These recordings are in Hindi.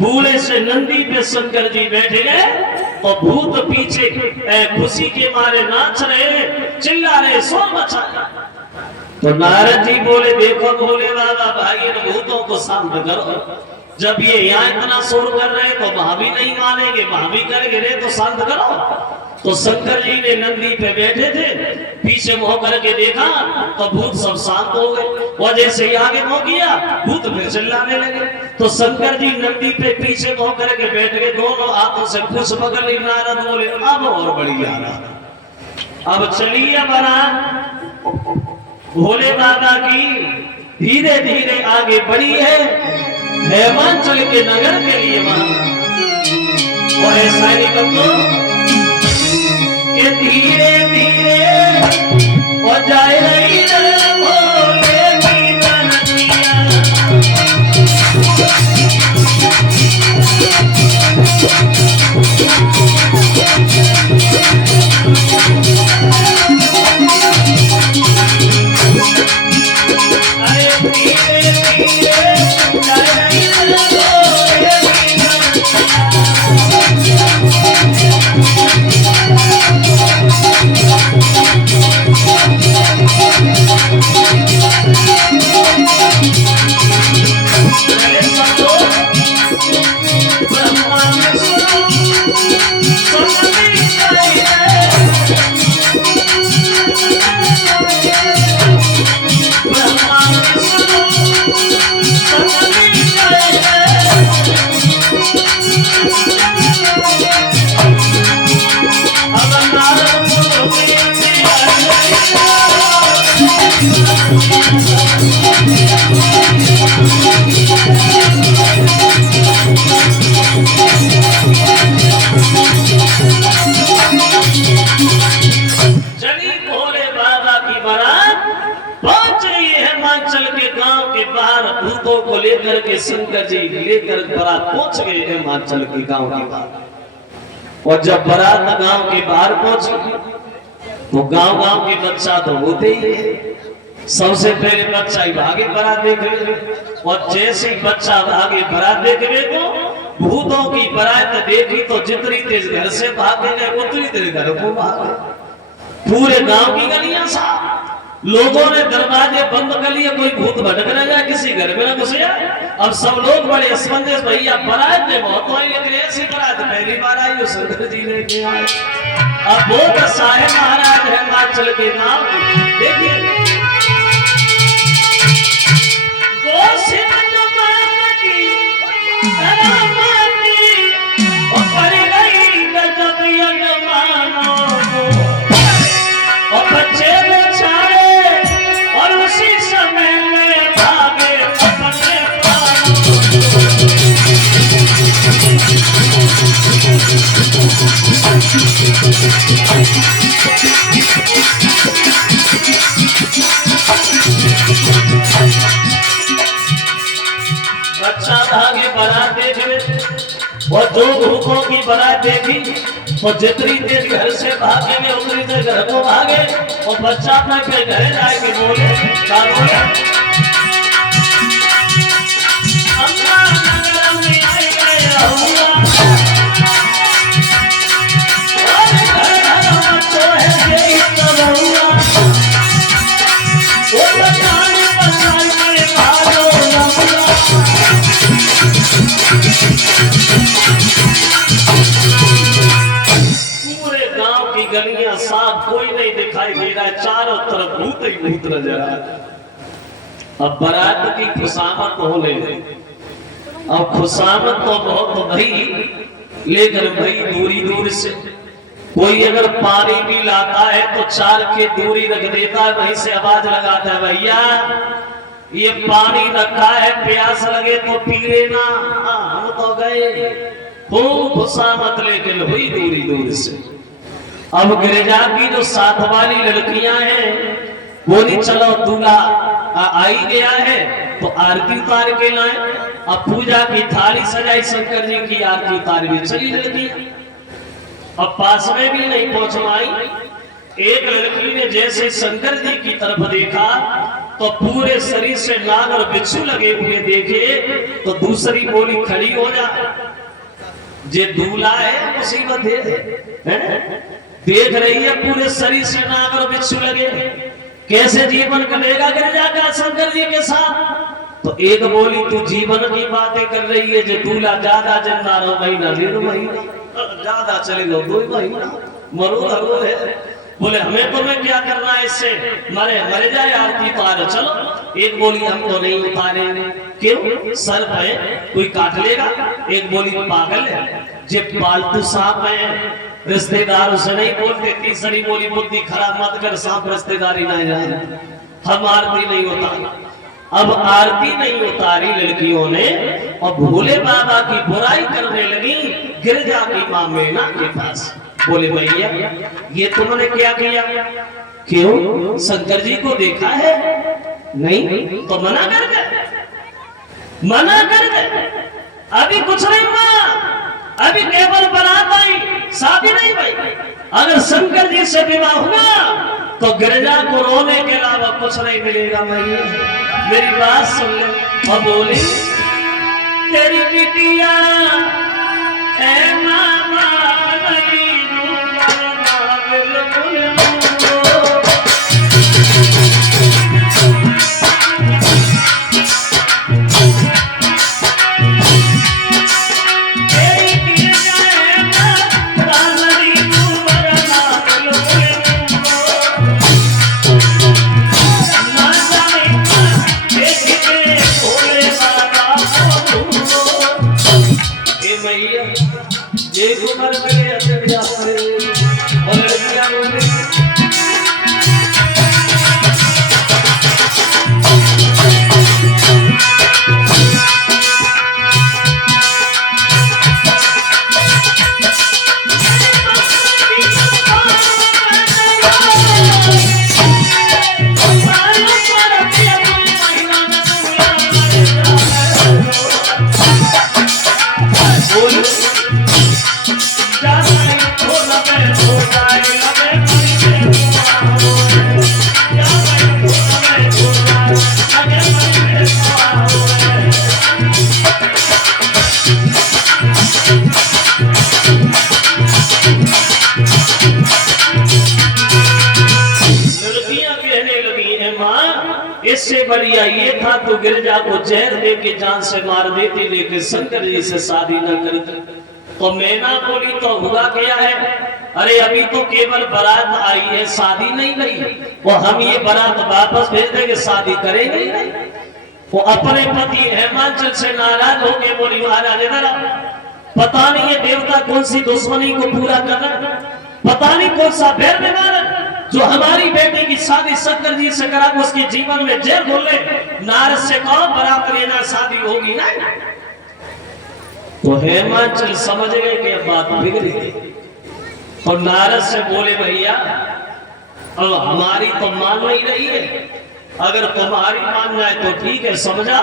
बूढ़े से नंदी पे शंकर जी बैठे गए और भूत पीछे खुशी के मारे नाच रहे, चिल्ला रहे, शोर मचा रहे। तो नारद जी बोले, देखो भोले बाबा, भाई इन भूतों को शांत करो। जब ये यहाँ इतना शोर कर रहे तो वहां भी नहीं मानेंगे, वहां भी करेंगे, तो शांत करो। तो शंकर जी ने नंदी पे बैठे थे, पीछे मुंह करके देखा तो भूत सब शांत हो गए। और जैसे ही आगे मुंह किया, भूत फिर चिल्लाने लगे। तो शंकर जी नंदी पे पीछे मुंह करके बैठ गए, दोनों हाथों से कुछ पकड़ ली। नारद बोले, अब और बढ़िया, अब चलिए बारात भोले बाबा की धीरे धीरे आगे बढ़ी है हेमांचल के नगर के लिए। वहां और ऐसा निकल ये धीरे धीरे हो जाए रही भोले की बनतिया। अरे धीरे धीरे जाए रही भोले की भूतों को लेकर के शंकर जी लेकर बारात पहुंच गए हिमाचल के गांव के बाहर। और जब बारात गांव के बाहर पहुंची तो गांव गांव के बच्चा तो होते ही है। सबसे पहले बच्चा ही भागे बारात देखने, और जैसे ही बच्चा आगे बारात देखने को भूतों की बारात देखी तो जितनी तेज घर से भागे गए उतनी तेज घर को भागे। पूरे गांव की गलियां साफ, लोगों ने दरवाजे बंद कर लिए, कोई भूत भटक न जाए, किसी घर में न घुसे। अब सब लोग बड़े असमंजस, भैया बारात में बहुत आई, लेकिन ऐसी बारात पहली बार आई जो शंकर जी ने किया। अब वो दशा है महाराज हिमाचल के नाम। देखिए बच्चा भागे बारात देखने, और जो भूतों की बारात देखी तो जितनी देर घर से भागे में उतनी देर घर को भागे। और बच्चा अपने घर जाके बोले, क्या बोले, अम्मा नगर में आई गया हुआ, घर घर बच्चों है यही सब हुआ। वो बचाने बचाने भागो लम्बा। पूरे गांव की गलियां साफ, कोई नहीं दिखाई दे रहा है, चारों तरफ भूत ही भूत नजर आ रहा। अब बारात की खुशामद होने, अब खुशामद तो बहुत तो नहीं, लेकर भाई दूरी दूर से कोई अगर पानी भी लाता है तो 4 के दूरी रख देता है, वहीं से आवाज लगाता है, भैया ये पानी रखा है, प्यास लगे तो पी लेना, हम तो गए। खूब खुशामत लेकर हुई दूरी दूर से। अब गिरिजा की जो साथ वाली लड़कियां हैं बोली चलो दूल्हा आई गया है तो आरती उतार के लाए। अब पूजा की थाली सजाई, शंकर जी की आरती उतार भी चली लड़कियां। अब पास में भी नहीं पहुंच पाई। एक लड़की ने जैसे शंकर जी की तरफ देखा तो पूरे शरीर से नाग और बिच्छू लगे हुए देखे तो दूसरी बोली खड़ी हो जा, जे दूल्हा है मुसीबत है? देख रही है पूरे शरीर से नाग और बिच्छू लगे, कैसे जीवन करेगा गिरिजा का शंकर जी के साथ? तो एक बोली तू जीवन की बातें कर रही है, जो दूल्हा ज्यादा जन्ना रहो महीना 1.5 महीना, ज्यादा चले लो 2 महीना, मरो लगो है। बोले हमें तो मैं क्या करना है इससे, मरे जाए आरती उतारो चलो। एक बोली हम तो नहीं उतारेंगे, क्यों? सर्प है कोई काट लेगा। एक बोली पागल है, जे पालतू सांप है रिश्तेदार उसे नहीं बोलते। तीसरी बोली बुद्धि खराब मत कर, सांप रिश्तेदारी ना जाए, हम आरती नहीं उतारा। अब आरती नहीं उतारी लड़कियों ने और भोले बाबा की बुराई करने लगी गिरिजा की मां मीना के पास। बोले भैया ये तुमने क्या किया? क्यों? शंकर जी को देखा है? नहीं तो मना कर दे, मना कर दे। अभी कुछ नहीं हुआ, अभी केवल बारात आई, शादी नहीं भाई। अगर शंकर जी से विवाह हुआ तो गिरिजा को रोने के अलावा कुछ नहीं मिलेगा। भैया मेरी बात सुन ले। और बोली तेरी बिटिया ऐ मामा इससे बढ़िया ये था तो गिरिजा को जहर दे के जान से मार देती, लेकिन शंकर जी से शादी न करती। तो मैना बोली तो हुआ क्या है? अरे अभी तो केवल बारात आई है, शादी नहीं गई। वो हम ये बारात वापस भेज देंगे, शादी करेंगे ही नहीं। वो अपने पति हेमांचल से नाराज होके बोली महाराज इधर पता नहीं ये देवता कौन सी दुश्मनी को पूरा करना, पता नहीं कौन सा बैर में मारा जो हमारी बेटे की शादी शंकर जी से करा, उसके जीवन में जय बोले। नारद से कहो बारात लेना, शादी होगी ना। तो हेमांचल समझ गए कि अब बात बिगड़ी और नारद से बोले भैया अब हमारी तो मान नहीं रही है, अगर तुम्हारी मान जाए तो ठीक है समझा,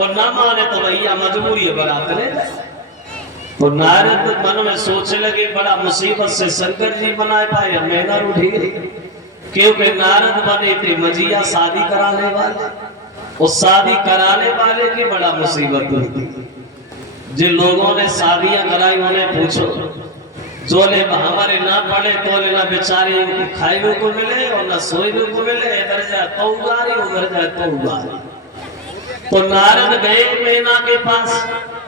और ना माने तो भैया मजबूरी है बारात ले। तो नारद मन में सोचने लगे बड़ा मुसीबत से शंकर जी बनाए पाए, मैना उठी गई। क्योंकि नारद बने थे मजिया शादी कराने वाले, उस शादी कराने वाले की बड़ा मुसीबत हुई। जिन लोगों ने शादियां कराई उन्हें पूछो, जो ले हमारे ना पड़े तो ले ना बेचारे उनको खाने को मिले और ना सोने को मिले, इधर जाए तो उगारी उधर जाए तो उगारी। तो नारद गए मैना के पास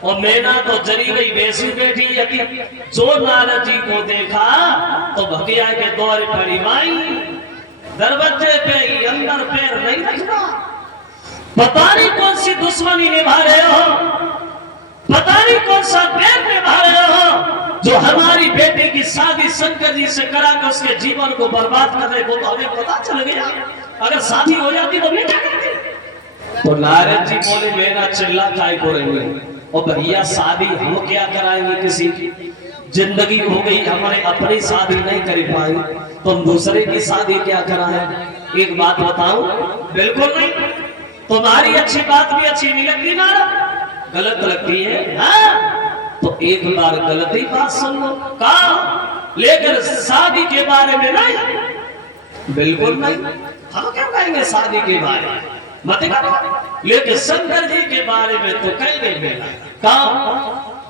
और मैना तो जरी गई वैसी बैठी यदि। जो नारद जी को देखा तो भगिया के दौर पड़ी माई, दरवाजे पे ही अंदर पैर नहीं रखना, पता नहीं कौन सी दुश्मनी निभा रहे हो, पता नहीं कौन सा पैर निभा रहे हो। जो हमारी बेटे की शादी शंकर जी से करा कर उसके जीवन को बर्बाद कर रहे, वो तो हमें पता चल गया। अगर शादी हो जाती तो मैं क्या करती? तो नारद जी बोले मेरा चिल्ला काय को रहेंगे, और भैया शादी हम क्या कराएंगे, किसी की जिंदगी हो गई, हमारे अपनी शादी नहीं कर पाए तो हम दूसरे की शादी क्या कराएं? एक बात बताऊं, बिल्कुल नहीं। तुम्हारी अच्छी बात भी अच्छी नहीं लगती ना, गलत लगती है। हाँ? तो एक बार गलती बात सुन लो, कहा लेकिन शादी के बारे में नहीं, बिल्कुल नहीं। हम क्यों कहेंगे शादी के बारे में, मत करो। लेकिन शंकर जी के बारे में तो कहेंगे कहा।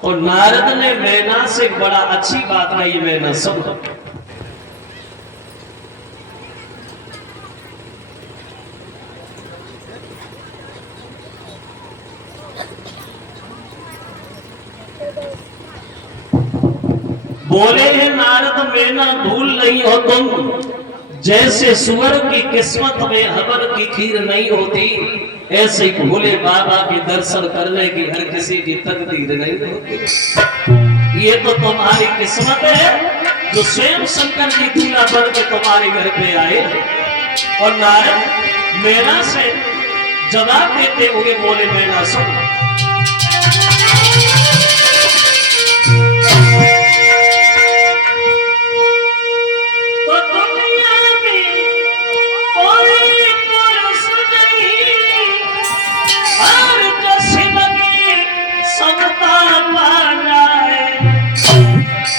और नारद ने मैना से बड़ा अच्छी बात कही, मैना सुनो। बोले हैं नारद मैना भूल नहीं हो तुम, जैसे सुअर की किस्मत में हवन की खीर नहीं होती, ऐसे ही भोले बाबा के दर्शन करने की हर किसी की तकदीर नहीं होती। ये तो तुम्हारी किस्मत है जो स्वयं शंकर जी दूल्हा बन के तुम्हारे घर पे आए। और नारद मैना से जवाब देते हुए बोले मैना सुन,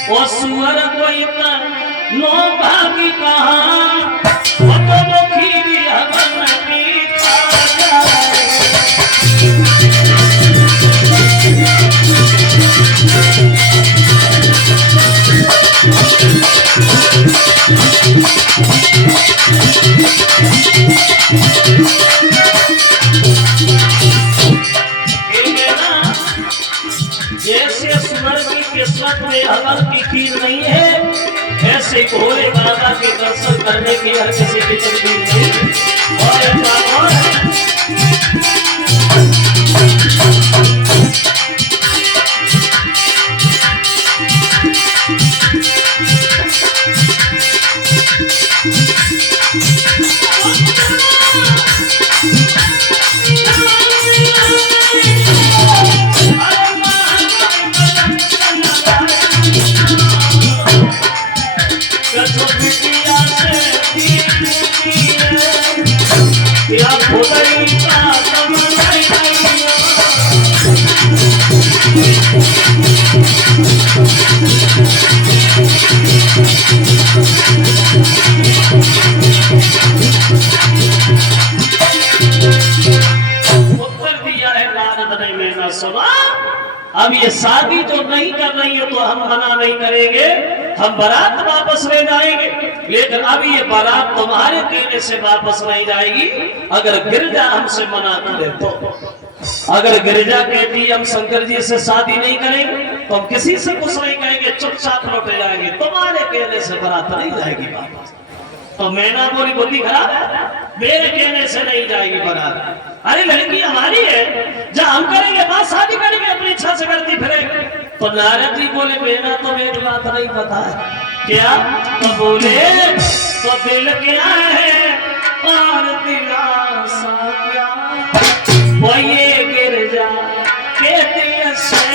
वो सुअर कोई नो भागी कहाँ, वो तो वो खीरी हवन में खा जाए। जैसे सुअर की किस्मत में हवन की खीर नहीं है, ऐसे भोले बाबा के दर्शन करने की हर किसी की तकदीर नहीं। अब ये शादी जो नहीं कर रही है तो हम मना नहीं करेंगे, हम बारात वापस ले जाएंगे। लेकिन अभी ये बारात तुम्हारे कहने से वापस नहीं जाएगी। अगर गिरजा हमसे मना करे तो, अगर गिरजा कहती हम शंकर जी से शादी नहीं करेंगे तो हम किसी से कुछ नहीं कहेंगे, चुपचाप लौटे जाएंगे। तुम्हारे कहने से बारात नहीं जाएगी वापस। तो मैना बोली बुद्धि खराब है, मेरे कहने से नहीं जाएगी बारात। अरे लड़की हमारी है, जहाँ हम करेंगे बात शादी करेंगे, अपनी इच्छा से करती फिरेंगे। तो नारद जी बोले मैना तो मेरी बात नहीं पता है क्या? तो बोले तो दिल क्या है और दिलासा क्या, वो ये गिरजा कहती है से।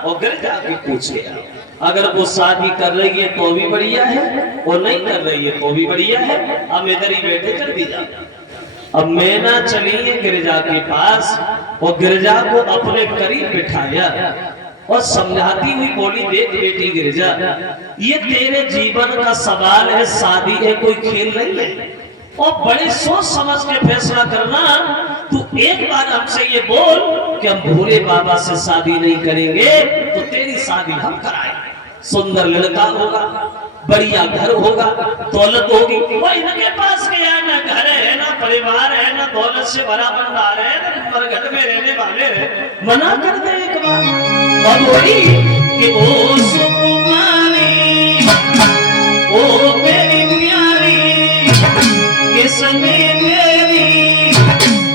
और घर जाके पूछे अगर वो शादी कर रही है तो भी बढ़िया है और नहीं कर रही है तो भी बढ़िया है। अब इधर ही बैठे कर भी जा। अब मैना चली है गिरजा के पास और गिरजा को अपने करीब बिठाया और समझाती हुई बोली, देख बेटी गिरजा, ये तेरे जीवन का सवाल है, शादी है, कोई खेल नहीं है और बड़े सोच समझ के फैसला करना। तू एक बार हमसे ये बोल कि हम भोले बाबा से शादी नहीं करेंगे तो तेरी शादी हम कराएंगे। सुंदर लड़का होगा, बढ़िया घर होगा, दौलत होगी। वो इनके पास गया, ना घर है, ना परिवार है, ना दौलत से भरा भंडार है, ना मरघट में रहने वाले है। मना कर दे एक बार और बोली कि ओ सुकुमारी, ओ मेरी प्यारी, ये समय मेरी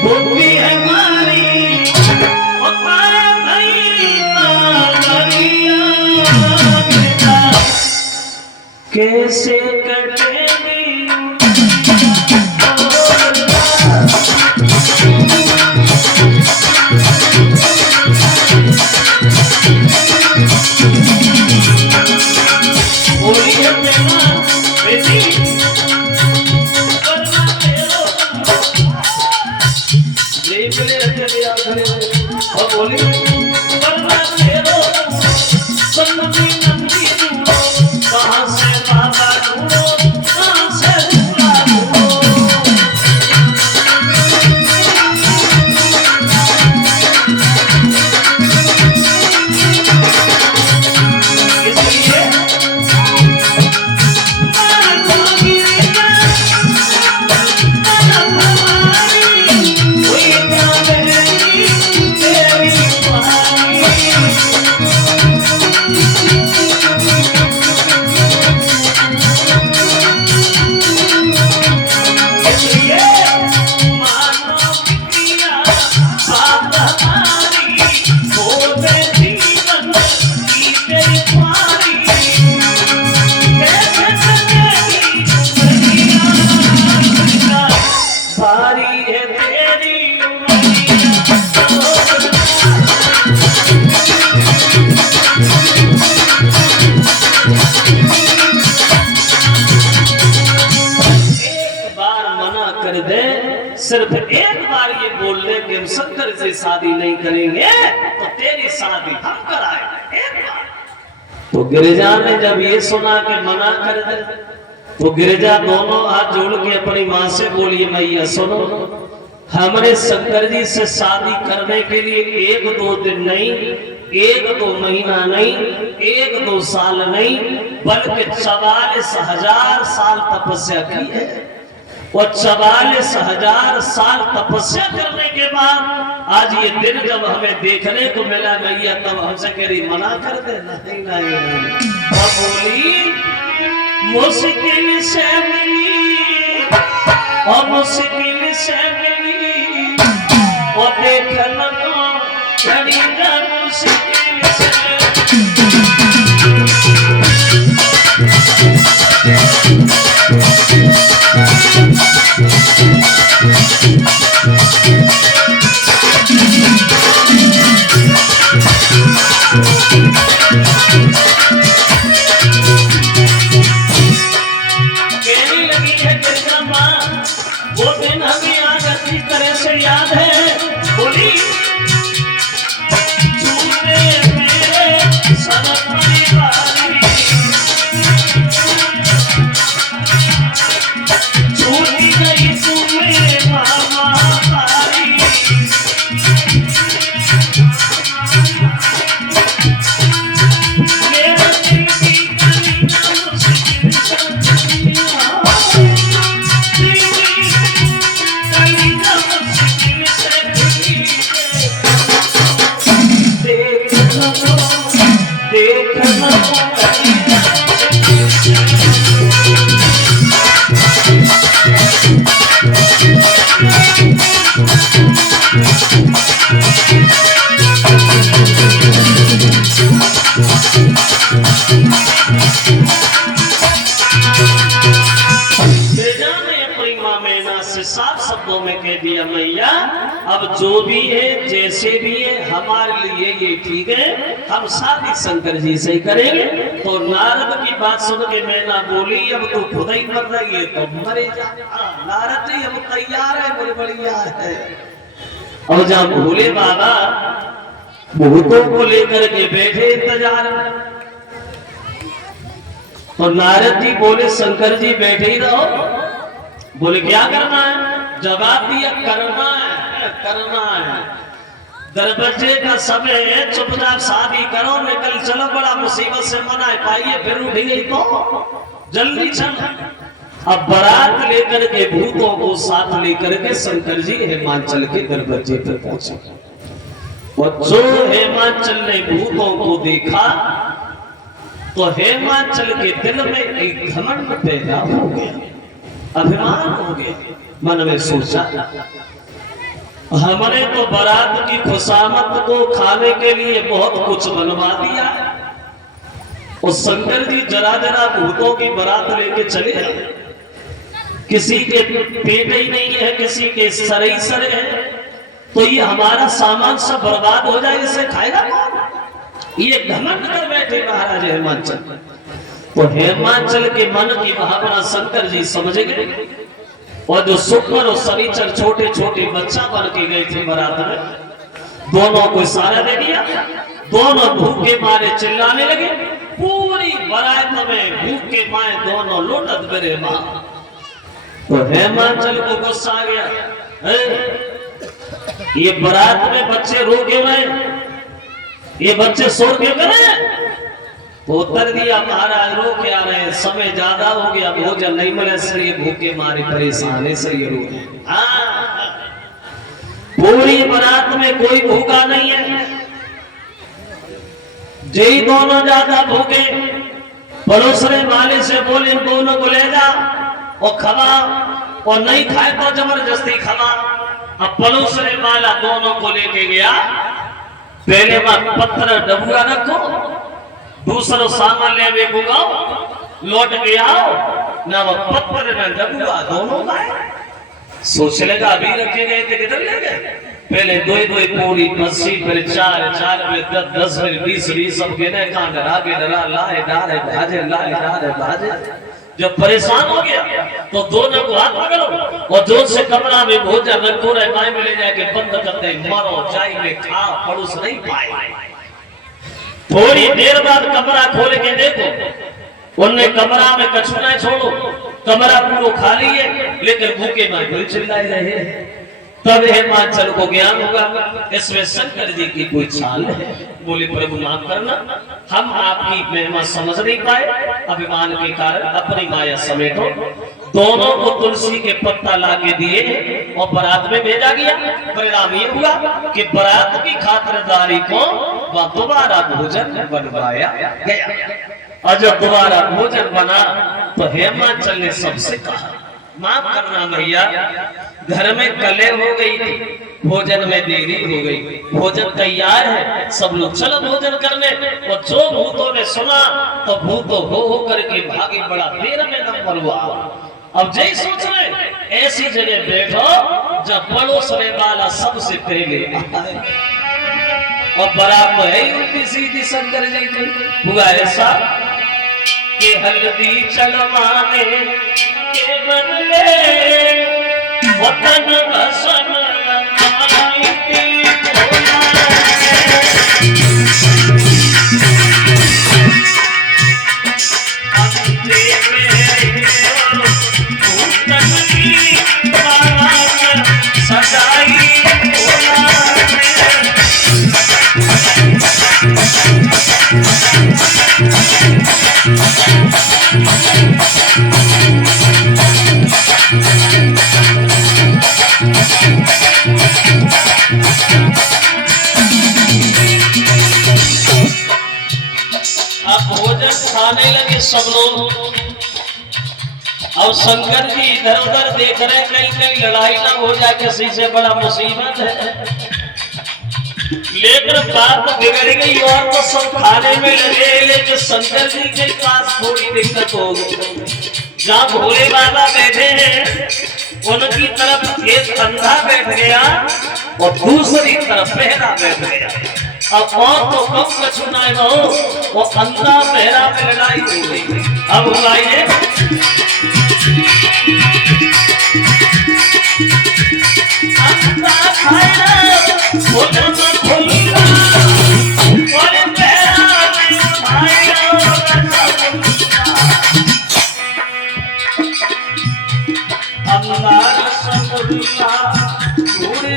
बुद्धि है मारी और पाया नहीं मारिया कैसे कटेगी सिर्फ एक बार ये बोल ले कि हम शंकर से शादी नहीं करेंगे तो तेरी शादी हम कराएंगे एक बार। तो गिरिजा ने जब ये सुना कि मना कर दे तो गिरिजा दोनों हाथ जोड़ के अपनी माँ से बोली, मैया सुनो, हमारे शंकर जी से शादी करने के लिए 1-2 दिन नहीं, 1-2 महीना नहीं, 1-2 साल नहीं, बल्कि 44,000 साल तपस्या की है। और 44,000 साल तपस्या करने के बाद आज ये दिन जब हमें देखने को मिला मैया, तब हमसे कह रही मना कर दे। नहीं नहीं, अब बोली मुश्किल से मिली और मुश्किल से मिली और देखना मुश्किल से देखना साफ शब्दों में कह दिया मैया अब जो भी है जैसे भी है हमारे लिए ये ठीक है, हम शादी शंकर जी से ही करेंगे। तो नारद की बात सुन के मैना बोली अब तो खुद ही मर रही है तो मरे जा। नारद जी हम तैयार है, बोले बढ़िया है। और जब भोले बाबा भूतों को लेकर के बैठे इंतजार में, तो नारद जी बोले शंकर जी बैठे ही रहो। बोले क्या करना है? जवाब दिया करना है, करना है। दरवाजे का समय है, चुपचाप शादी करो, निकल चलो, बड़ा मुसीबत से मना पाइए, फिर उठी गई तो जल्दी चल। अब बारात लेकर के भूतों को साथ लेकर के शंकर जी हिमाचल के दरवाजे पर पहुंचे। और जो हिमाचल ने भूतों को देखा तो हिमाचल के दिल में एक घमंड पैदा हो गया, अभिमान हो गया। मन में सोचा हमने तो बारात की खुशामद को खाने के लिए बहुत कुछ बनवा दिया है, और शंकर जी जरा जरा भूतों की बारात लेके चले। किसी के पेट ही नहीं है, किसी के सर ही सर है, तो ये हमारा सामान सब बर्बाद हो जाए, इसे खाएगा कौन? ये घमंड कर बैठे महाराज हिमाचल। तो हिमाचल के मन की भावना शंकर जी समझ गए, और जो सुपर और शनिचर छोटे छोटे बच्चा बन के गए थे बारात में, दोनों को इशारा दे दिया। दोनों भूखे मारे चिल्लाने लगे। पूरी बारात में भूखे माए दोनों लौटत गए मां। तो हिमाचल को गुस्सा आ गया, ये बारात में बच्चे रो क्यों रहे, ये बच्चे शोर क्यों कर रहे हैं? तो उत्तर दिया महाराज रो के आ रहे हैं, समय ज्यादा हो गया, भोजन नहीं मिले इसलिए भूखे मारे परेशान है, इसलिए रो रहे हैं। पूरी बारात में कोई भूखा नहीं है, जय दोनों ज्यादा भूखे। पड़ोसने वाले से बोले इन दोनों को ले जा और खवा, और नहीं खाए तो जबरदस्ती खवा। अब पड़ोसने वाला दोनों को लेके गया। पहले वहां पत्थर डबुआ रखो, दूसरा सामान ले वे बुगाओ, लौट के आओ ना, वो पत्थर में डबुआ दोनों गाय। सोच लगा अभी रखे गए थे किधर ले गए? पहले दो दो पूरी बस्सी, फिर चार चार, फिर 10 10, फिर 20 20, सब गिने कहां डरा के डरा, लाए डारे भाजे, लाए डारे भाजे। जब परेशान हो गया तो दोनों को हाथ पकड़ो और जोर से कमरा में भोजन रखो, माए में ले जाके बंद करते, मरो चाय में खाओ, पड़ोस नहीं पाए। थोड़ी देर बाद कमरा खोल के देखो, उनने कमरा में कछु न छोड़ो, कमरा पूरा खाली है, लेकिन भूखे मां कोई चिल्लाए रहे हैं। तब हिमाचल को ज्ञान होगा इसमें शंकर जी की कोई चाल है। बोले प्रभु माफ करना, हम आपकी महिमा समझ नहीं पाए, अभिमान के कारण अपनी माया समेटो। दोनों को तुलसी के पत्ता लाके दिए और बारात में भेजा गया। परिणाम ये हुआ कि बारात की खातिरदारी को वह दोबारा भोजन बनवाया गया। और जब दोबारा भोजन बना तो हिमाचल ने सबसे कहा माफ करना भैया, घर में कले हो गई थी, भोजन में देरी हो गई, भोजन तैयार है, सब लोग चलो भोजन करने। और जो भूतों ने सुना तो भूतों हो करके भागे, बड़ा देर में नंबर हुआ। अब जय सोच रहे ऐसी जगह बैठो जब पड़ोसने वाला सबसे पहले आए। और बरात है उल्टी सीधी शंकर जी की हुआ ऐसा कि हल्दी चलवाने के बदले वतन भसन भोजन खाने लगे सब लोग। अब शंकर जी इधर उधर देख रहे, कहीं कहीं लड़ाई ना हो जाए, किसी से बड़ा मुसीबत है। लेकिन बात बिगड़ गई और तो सब खाने में लगे, लेकिन शंकर जी के पास थोड़ी दिक्कत हो गई। जहाँ भोले बाबा बैठे हैं उनकी तरफ एक अंधा बैठ गया और दूसरी तरफ बहरा बैठ गया। अब और तो कम कछु ना हो, वो अंधा बहरा में लड़ाई हो गई। अब बुलाइए अंधा खाया भोला भोला और बहरा में खाया अल्लाह रसूलुल्लाह पूरे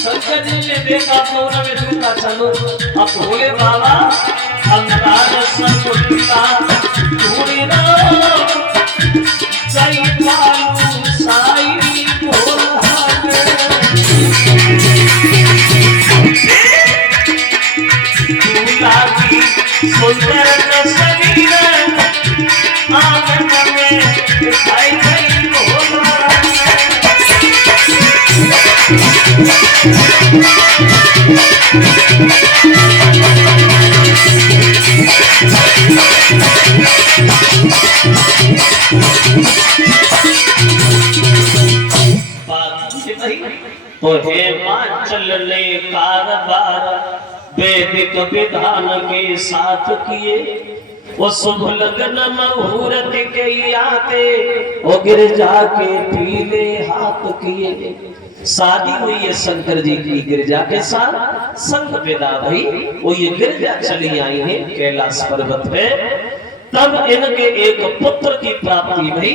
शंकर जी ने देखा तो उन्होंने झूठा चलो। अब भोले बाबा अल्लाह रसूलुल्लाह पूरे सही पालू साई भोला की सुंदर तस्वीर आंगन में दिखाई गई भोला। तो हिमाचल ने कारबार वैदिक विधान के साथ किए, वो शुभ लग्न मुहूर्त के आते वो गिरजा के पीले हाथ किए। शादी हुई है शंकर जी की गिरजा के साथ। संग विदा भई वो ये गिरजा चली आई है कैलाश पर्वत पे। तब इनके एक पुत्र की प्राप्ति भई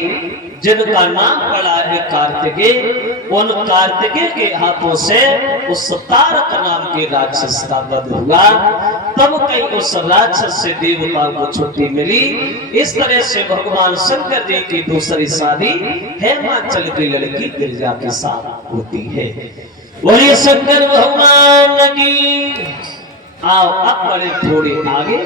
जिनका नाम पड़ा है कार्तिकेय। उन कार्तिकेय के हाथों से उस तारक नाम के राक्षस का वध हुआ। तब कहीं उस राक्षस से देवताओं को छुट्टी मिली। इस तरह से भगवान शंकर जी की दूसरी शादी हिमाचल की लड़की गिरजा के साथ होती है। वही शंकर भगवान की। आओ अब बड़े थोड़े आगे